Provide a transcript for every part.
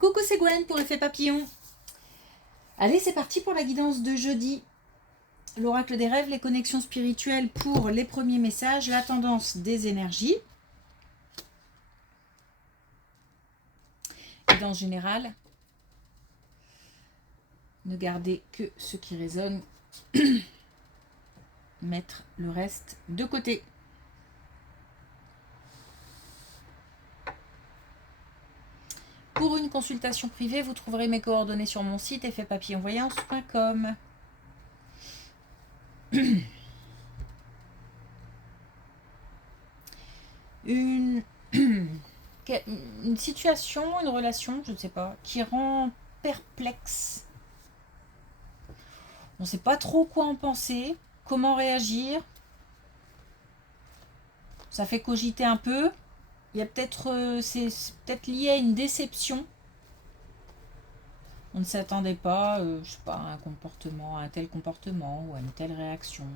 Coucou, c'est Gwen pour Effet Papillon. Allez, c'est parti pour la guidance de jeudi. L'oracle des rêves, les connexions spirituelles pour les premiers messages, la tendance des énergies. Guidance générale. Ne gardez que ce qui résonne. Mettre le reste de côté. Pour une consultation privée, vous trouverez mes coordonnées sur mon site effetpapillonvoyance.com. Une situation, une relation, je ne sais pas, qui rend perplexe. On ne sait pas trop quoi en penser, comment réagir. Ça fait cogiter un peu. Il y a peut-être, c'est peut-être lié à une déception. On ne s'attendait pas, je sais pas, à un comportement, à un tel comportement ou à une telle réaction.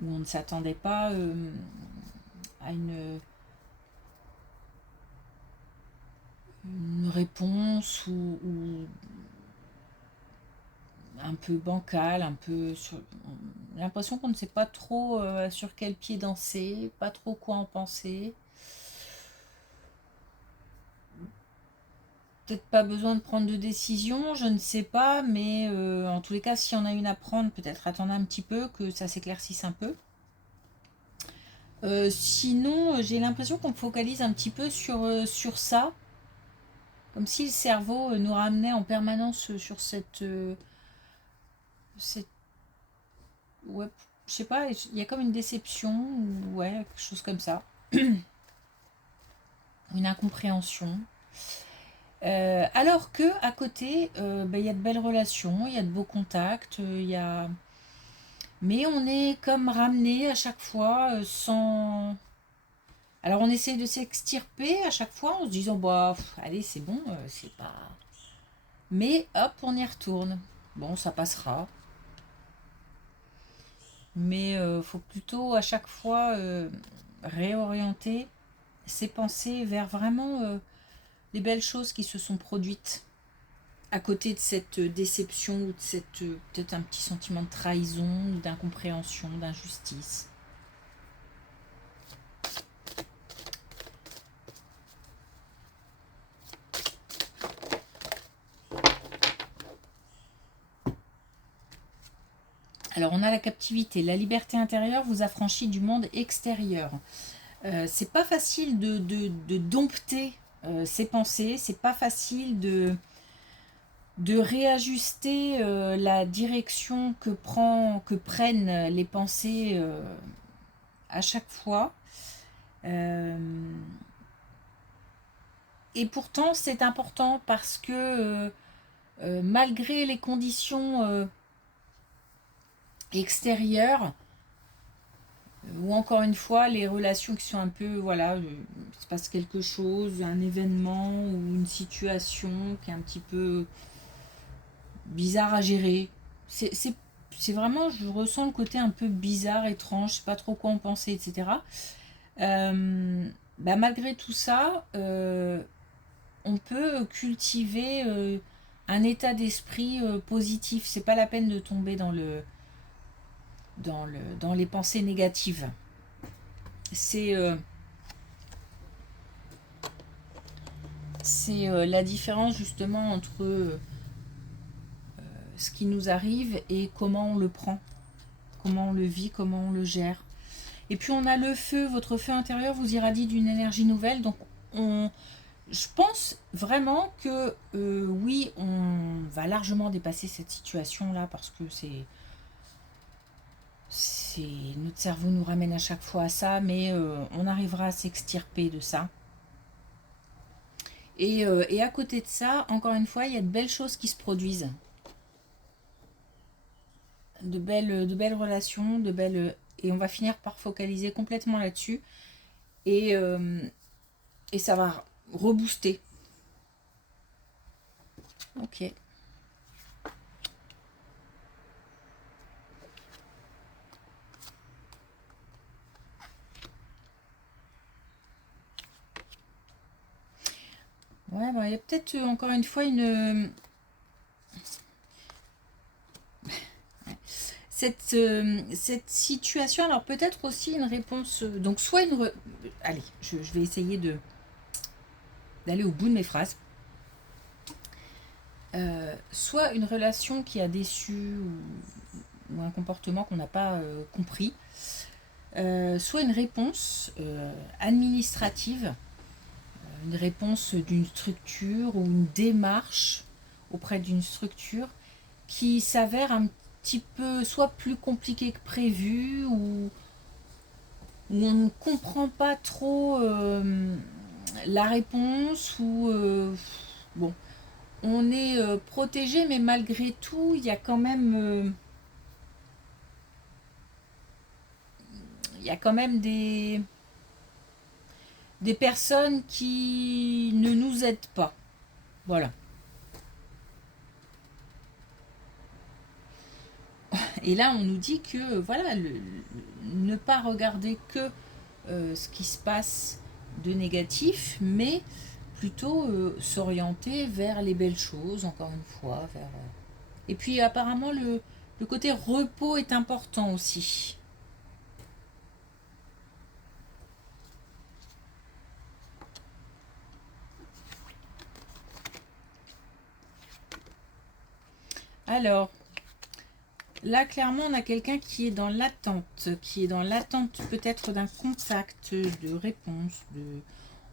Ou on ne s'attendait pas à une réponse ou un peu bancale, un peu sur... J'ai l'impression qu'on ne sait pas trop sur quel pied danser, pas trop quoi en penser. Peut-être pas besoin de prendre de décision, je ne sais pas, mais en tous les cas, s'il y en a une à prendre, peut-être attendre un petit peu, que ça s'éclaircisse un peu. Sinon, j'ai l'impression qu'on focalise un petit peu sur ça, comme si le cerveau nous ramenait en permanence sur cette ouais, je sais pas, il y a comme une déception, ou ouais, quelque chose comme ça. Une incompréhension. Alors que à côté, il y a de belles relations, il y a de beaux contacts, mais on est comme ramené à chaque fois sans. Alors on essaie de s'extirper à chaque fois en se disant bah allez c'est bon, c'est pas. Mais hop, on y retourne. Bon, ça passera. Mais faut plutôt à chaque fois réorienter ses pensées vers vraiment les belles choses qui se sont produites à côté de cette déception ou de cette peut-être un petit sentiment de trahison, d'incompréhension, d'injustice. Alors on a la captivité, la liberté intérieure vous affranchit du monde extérieur. C'est pas facile de dompter ses pensées, c'est pas facile de réajuster la direction que prennent les pensées à chaque fois. Et pourtant c'est important parce que malgré les conditions extérieures, ou encore une fois les relations qui sont un peu voilà, il se passe quelque chose, un événement ou une situation qui est un petit peu bizarre à gérer. C'est vraiment, je ressens le côté un peu bizarre, étrange, je sais pas trop quoi en penser, etc. Malgré tout ça, on peut cultiver un état d'esprit positif. C'est pas la peine de tomber dans les pensées négatives. C'est la différence justement entre ce qui nous arrive et comment on le prend, comment on le vit, comment on le gère. Et puis on a le feu, votre feu intérieur vous irradie d'une énergie nouvelle, donc je pense vraiment que oui, on va largement dépasser cette situation-là parce que notre cerveau nous ramène à chaque fois à ça, mais on arrivera à s'extirper de ça. Et à côté de ça, encore une fois, il y a de belles choses qui se produisent. De belles relations, et on va finir par focaliser complètement là-dessus. Et, et ça va rebooster. Ok. Ouais, bah, il y a peut-être encore une fois une... cette situation, alors peut-être aussi une réponse... donc soit une... Allez, je vais essayer d'aller au bout de mes phrases. Soit une relation qui a déçu ou un comportement qu'on n'a pas compris, soit une réponse administrative, une réponse d'une structure ou une démarche auprès d'une structure qui s'avère un petit peu soit plus compliquée que prévu ou on ne comprend pas trop la réponse ou bon, on est protégé, mais malgré tout il y a quand même des personnes qui ne nous aident pas. Voilà. Et là, on nous dit que voilà, ne pas regarder que ce qui se passe de négatif, mais plutôt s'orienter vers les belles choses, encore une fois. Et puis apparemment, le côté repos est important aussi. Alors, là, clairement, on a quelqu'un qui est dans l'attente, peut-être d'un contact, de réponse.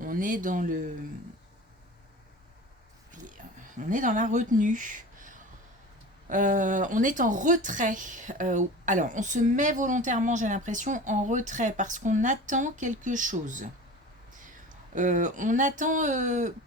On est dans on est dans la retenue. On est en retrait. Alors, on se met volontairement, j'ai l'impression, en retrait parce qu'on attend quelque chose. On attend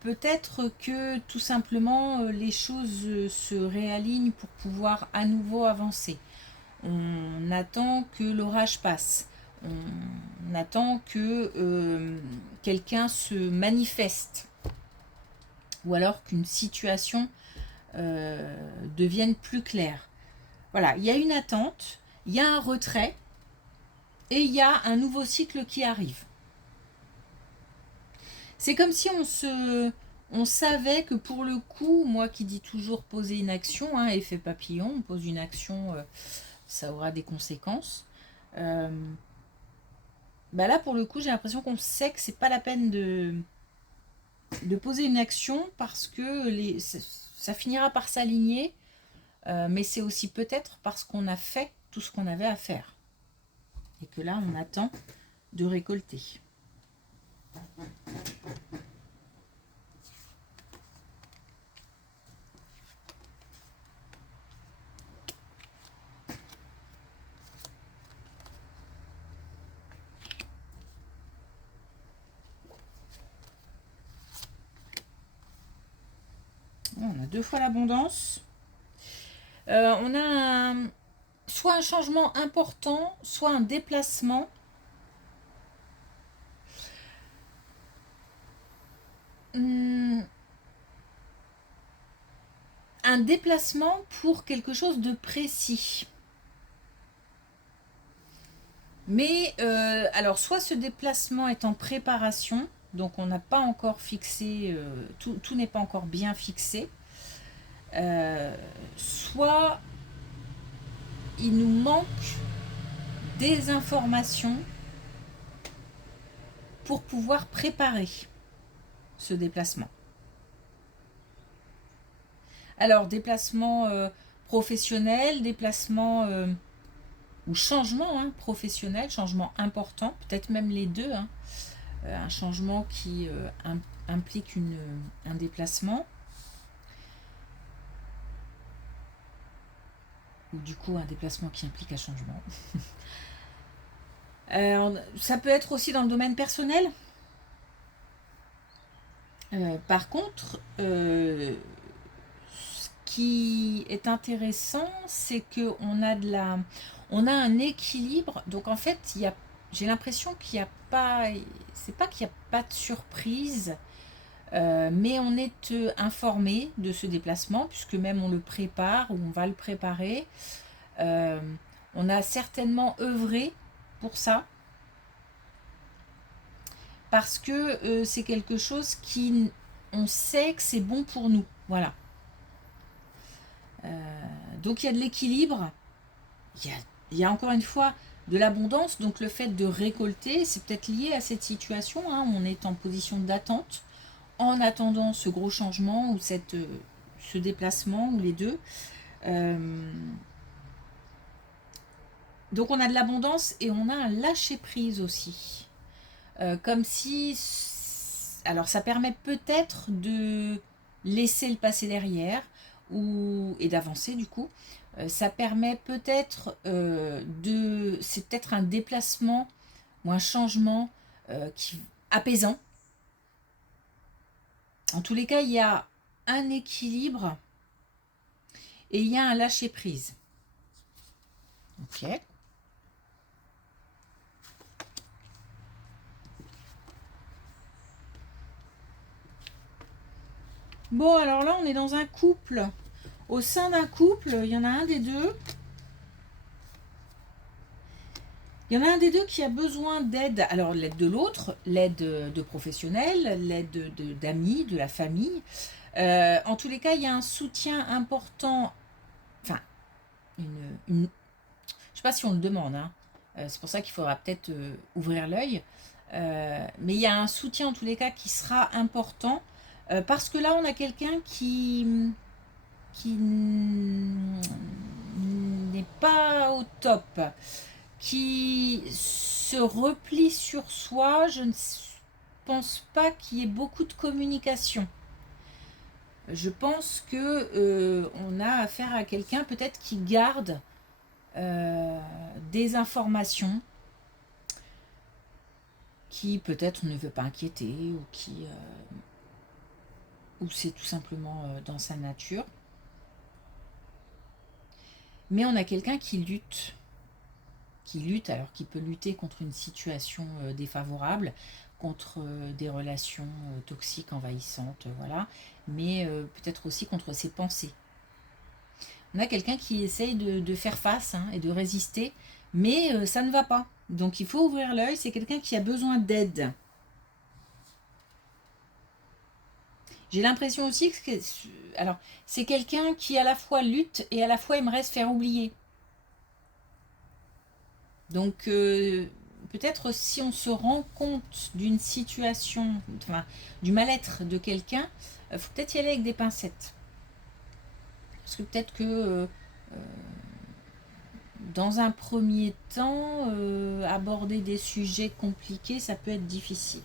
peut-être que tout simplement les choses se réalignent pour pouvoir à nouveau avancer. On attend que l'orage passe. On attend que quelqu'un se manifeste. Ou alors qu'une situation devienne plus claire. Voilà, il y a une attente, il y a un retrait et il y a un nouveau cycle qui arrive. C'est comme si on savait que pour le coup, moi qui dis toujours poser une action, hein, effet papillon, on pose une action, ça aura des conséquences. Bah là, pour le coup, j'ai l'impression qu'on sait que c'est pas la peine de poser une action parce que ça finira par s'aligner, mais c'est aussi peut-être parce qu'on a fait tout ce qu'on avait à faire. Et que là, on attend de récolter. On a 2 fois l'abondance. On a soit un changement important, soit un déplacement. Un déplacement pour quelque chose de précis. Mais alors, soit ce déplacement est en préparation, donc on n'a pas encore fixé, tout n'est pas encore bien fixé, soit il nous manque des informations pour pouvoir préparer ce déplacement. Alors, déplacement professionnel, déplacement ou changement professionnel, changement important, peut-être même les deux. Un changement qui implique un déplacement. Ou du coup, un déplacement qui implique un changement. Ça peut être aussi dans le domaine personnel. Par contre, ce qui est intéressant, c'est qu'on on a un équilibre. Donc en fait, j'ai l'impression qu'il n'y a pas, c'est pas qu'il n'y a pas de surprise, mais on est informé de ce déplacement puisque même on le prépare ou on va le préparer. On a certainement œuvré pour ça parce que c'est quelque chose qui on sait que c'est bon pour nous. Voilà. Donc il y a de l'équilibre, il y a encore une fois de l'abondance, donc le fait de récolter, c'est peut-être lié à cette situation, hein, on est en position d'attente, en attendant ce gros changement ou ce déplacement, ou les deux. Euh, donc on a de l'abondance et on a un lâcher-prise aussi. Comme si... Alors ça permet peut-être de laisser le passé derrière et d'avancer du coup. Ça permet peut-être de... C'est peut-être un déplacement ou un changement apaisant. En tous les cas, il y a un équilibre et il y a un lâcher-prise. Ok. Bon, alors là, on est dans un couple. Au sein d'un couple, il y en a un des deux. Il y en a un des deux qui a besoin d'aide. Alors, l'aide de l'autre, l'aide de professionnels, l'aide d'amis, de la famille. En tous les cas, il y a un soutien important. Enfin, je ne sais pas si on le demande, hein. C'est pour ça qu'il faudra peut-être ouvrir l'œil. Mais il y a un soutien en tous les cas qui sera important. Parce que là, on a quelqu'un qui n'est pas au top, qui se replie sur soi. Je ne pense pas qu'il y ait beaucoup de communication. Je pense que on a affaire à quelqu'un peut-être qui garde des informations, qui peut-être ne veut pas inquiéter, ou c'est tout simplement dans sa nature. Mais on a quelqu'un qui lutte, alors qu'il peut lutter contre une situation défavorable, contre des relations toxiques, envahissantes, voilà, mais peut-être aussi contre ses pensées. On a quelqu'un qui essaye de faire face, hein, et de résister, mais ça ne va pas. Donc il faut ouvrir l'œil, c'est quelqu'un qui a besoin d'aide. J'ai l'impression aussi que alors, c'est quelqu'un qui à la fois lutte et à la fois aimerait se faire oublier. Donc peut-être si on se rend compte d'une situation, enfin, du mal-être de quelqu'un, faut peut-être y aller avec des pincettes. Parce que peut-être que dans un premier temps, aborder des sujets compliqués, ça peut être difficile.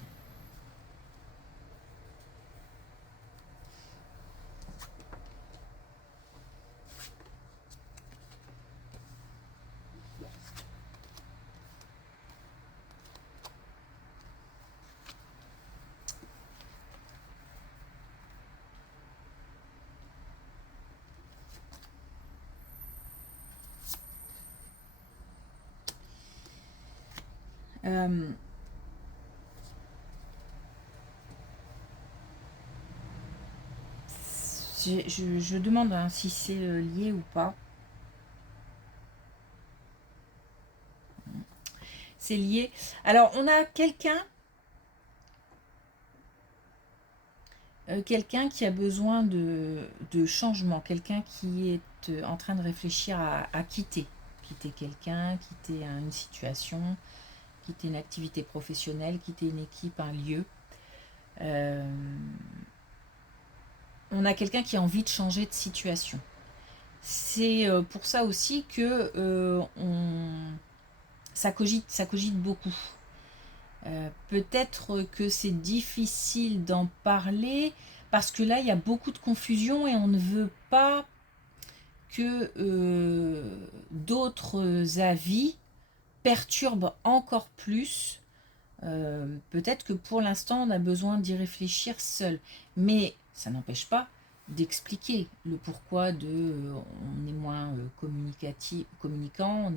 Euh, je demande, hein, si c'est lié ou pas. C'est lié. Alors, on a quelqu'un qui a besoin de changement, quelqu'un qui est en train de réfléchir à quitter quelqu'un, quitter une situation, quitter une activité professionnelle, quitter une équipe, un lieu. Euh, on a quelqu'un qui a envie de changer de situation. C'est pour ça aussi que ça cogite beaucoup. Peut-être que c'est difficile d'en parler parce que là, il y a beaucoup de confusion et on ne veut pas que d'autres avis perturbent encore plus. Peut-être que pour l'instant, on a besoin d'y réfléchir seul. Mais ça n'empêche pas d'expliquer le pourquoi on est moins communicant,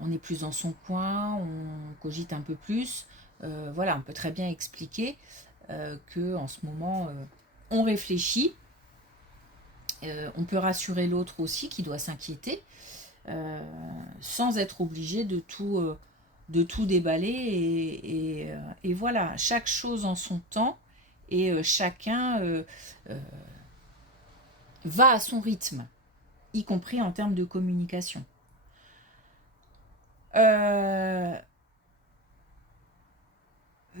on est plus dans son coin, on cogite un peu plus. Voilà, on peut très bien expliquer que en ce moment, on réfléchit. On peut rassurer l'autre aussi qui doit s'inquiéter, sans être obligé de tout déballer. Et voilà, chaque chose en son temps. et chacun va à son rythme, y compris en termes de communication. Il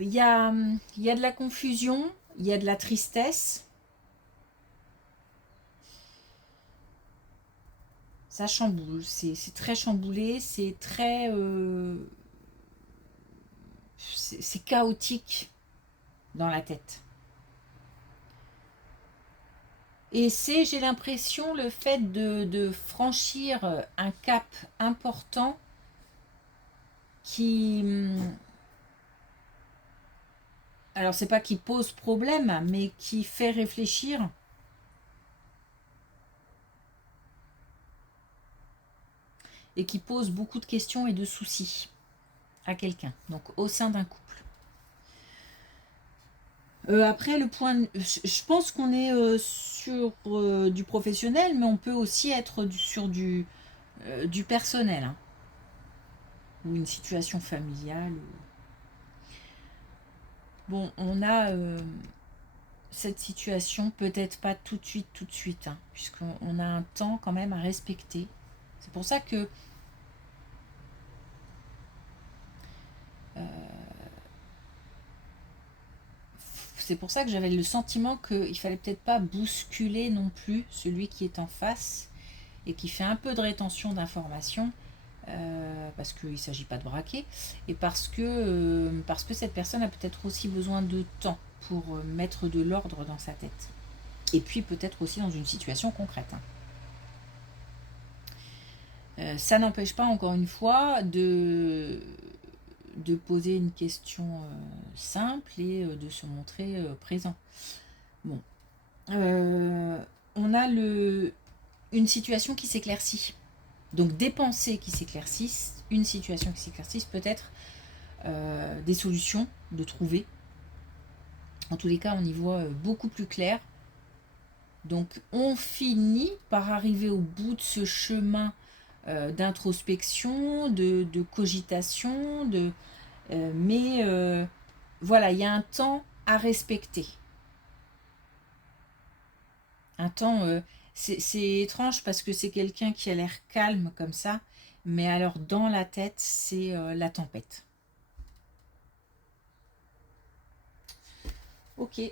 y a de la confusion, il y a de la tristesse. Ça chamboule, c'est très chamboulé, c'est très... c'est chaotique dans la tête. Et c'est, j'ai l'impression, le fait de franchir un cap important qui... Alors, c'est pas qui pose problème, mais qui fait réfléchir. Et qui pose beaucoup de questions et de soucis à quelqu'un, donc au sein d'un couple. Après, le point, je pense qu'on est sur du professionnel, mais on peut aussi être sur du personnel, hein, ou une situation familiale. Bon, on a cette situation, peut-être pas tout de suite, hein, puisqu'on a un temps quand même à respecter. C'est pour ça que j'avais le sentiment qu'il fallait peut-être pas bousculer non plus celui qui est en face et qui fait un peu de rétention d'informations, parce qu'il ne s'agit pas de braquer, et parce que cette personne a peut-être aussi besoin de temps pour mettre de l'ordre dans sa tête. Et puis peut-être aussi dans une situation concrète, hein. Ça n'empêche pas, encore une fois, de poser une question simple et de se montrer présent. Bon. On a une situation qui s'éclaircit. Donc des pensées qui s'éclaircissent, une situation qui s'éclaircisse, peut-être des solutions de trouver. En tous les cas, on y voit beaucoup plus clair. Donc on finit par arriver au bout de ce chemin d'introspection, de cogitation, mais voilà, il y a un temps à respecter. Un temps, c'est étrange parce que c'est quelqu'un qui a l'air calme comme ça, mais alors dans la tête, c'est la tempête. Ok.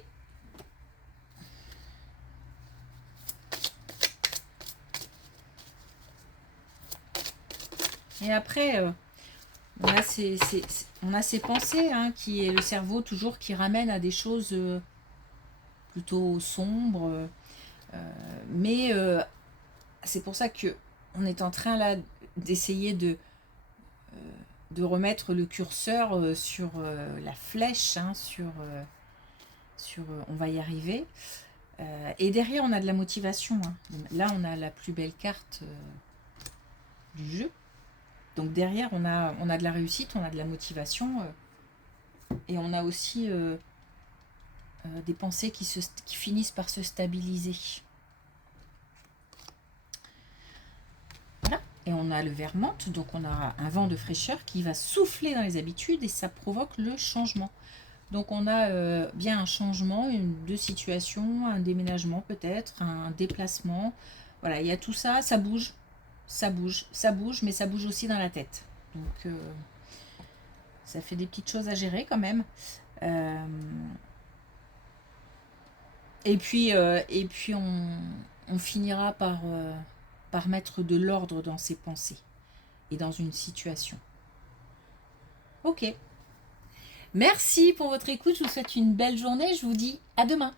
Et après, on a ces pensées, hein, qui est le cerveau toujours qui ramène à des choses plutôt sombres. Mais c'est pour ça que on est en train là d'essayer de remettre le curseur sur la flèche, hein, sur on va y arriver. Et derrière, on a de la motivation, hein. Là, on a la plus belle carte du jeu. Donc derrière, on a de la réussite, on a de la motivation, et on a aussi des pensées qui finissent par se stabiliser. Voilà. Et on a le vermente, donc on a un vent de fraîcheur qui va souffler dans les habitudes et ça provoque le changement. Donc on a bien un changement, de situation, un déménagement peut-être, un déplacement. Voilà, il y a tout ça, ça bouge, mais ça bouge aussi dans la tête. Donc ça fait des petites choses à gérer quand même. Et puis on finira par mettre de l'ordre dans ses pensées et dans une situation. Ok. Merci pour votre écoute, je vous souhaite une belle journée, je vous dis à demain.